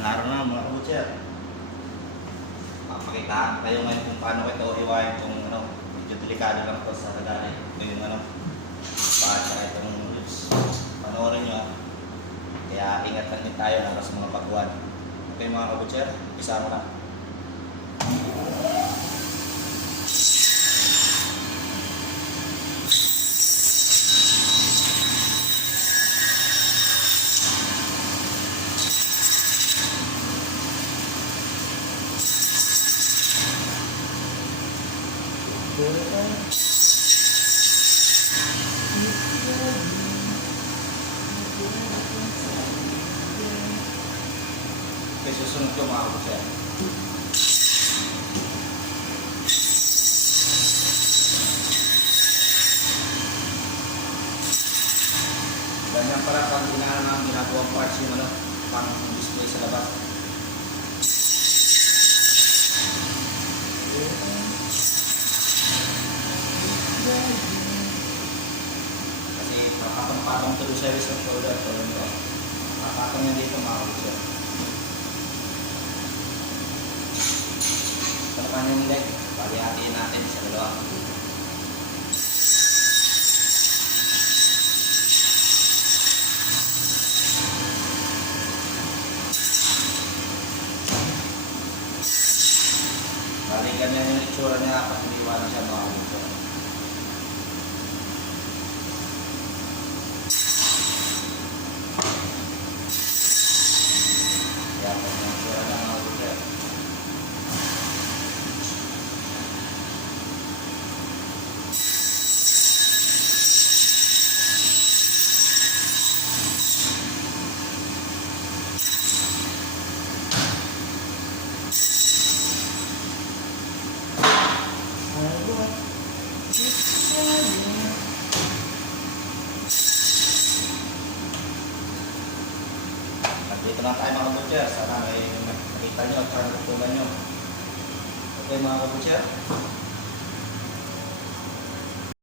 Magandang araw na mga kabutser. Papakitaan kayo ngayon kung paano ito iwain itong ano, medyo delikado lang ito sa kadali. Ito yung ano, paasa itong lips. Panoorin nyo. ah. Kaya ingat lang din tayo lang sa mga pagwan. Okay mga kabutser, isa ko na. Okay, susunod mga kabutser. Ganyan pala pag inaano namin ginagawang parts yung ano, pang display sa labas. Kasi makapang-patong tuloy wrist ng shoulder ko lang ito. Makapatong yan dito mga kabutser. Sa naman yung leg, palihatiin natin sa dalawa. Bali, ganyan yung itsura niya pag hindi wala siya mga kabutser. Kaya pag yung itsura niya mga kabutser. Nandito lang tayo mga kabutser. Sana may nakita nyo at saka natutunan nyo. Okay mga kabutser?